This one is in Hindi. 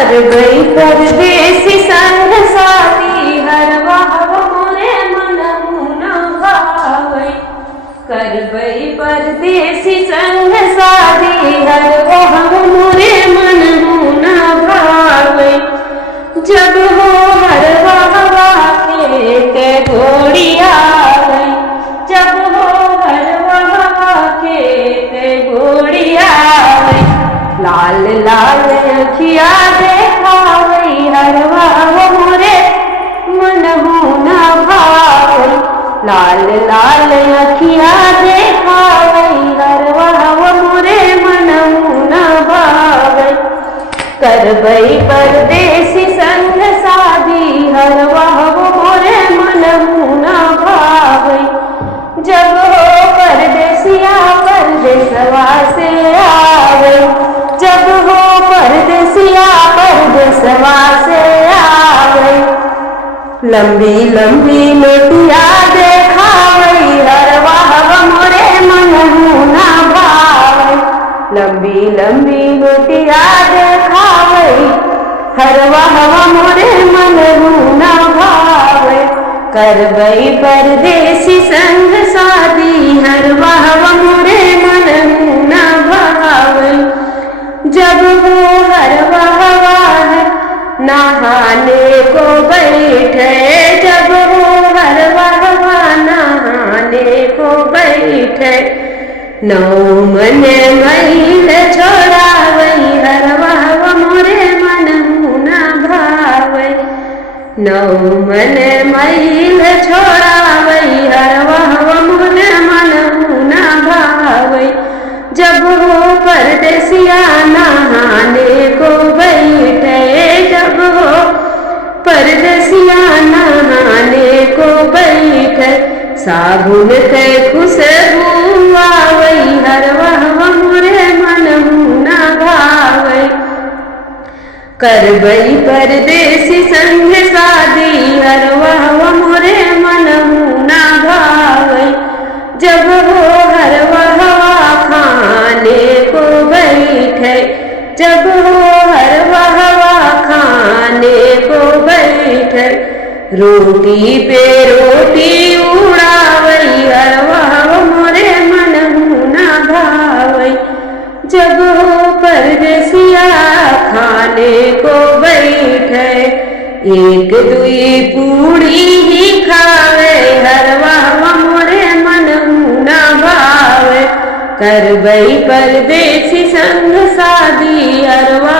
कर गई परदेसी संग साथी हरवा मोरे मन न भावै। कर गई परदेसी संग साथी हरवा मोरे मन न भावै। जब हो हरवा के घोड़िया गई, जब हो हरवा के घोड़िया गई। लाल लाल अखिया देखावई हरवा मोरे मन न भावई। लाल लाल अखिया देखावई हरवा मोरे मन न भावई। कर गई परदेसी संग साधी हरवा मोरे मन न भावई। जब हो परदेसिया परदेसवा से आवे, जब हो परदेसिया परदेसवा से आवे। लंबी लंबी लोटिया देखावई हरवा मोरे मन न भावई। लंबी लंबी लोटिया देखावई हरवा मोरे मन न भावई। कर गई परदेसी संग साधी हरवा मोरे मन न भावई। जब वो हरवा है नहाने को बैठे, जब वो हरवा नहाने को बैठे। नौ मन मैल छोड़ावई हरवा मोरे मन न भावई। नौ मन मैल छोड़ावई हरवा मोरे मन न भावई। जब हो परदेसिया नहाने को बैठे, जब हो परदेसिया नहाने को बैठे। साबुन के खुशबू आवई हरवा मोरे मन न भावई। कर गई परदेसी संग साधी हरवा मोरे मन न भावई। जब हो हरवा खाने को बैठे, जब हो हरवा खाने को बैठे। रोटी पे रोटी उड़ावई हरवा मोरे मन न भावई। जब हो परदेसिया खाने को बैठे। एक दुई पूड़ी ही खावे हरवा मोरे मन न भावे। कर गई परदेसी संग साधी हरवा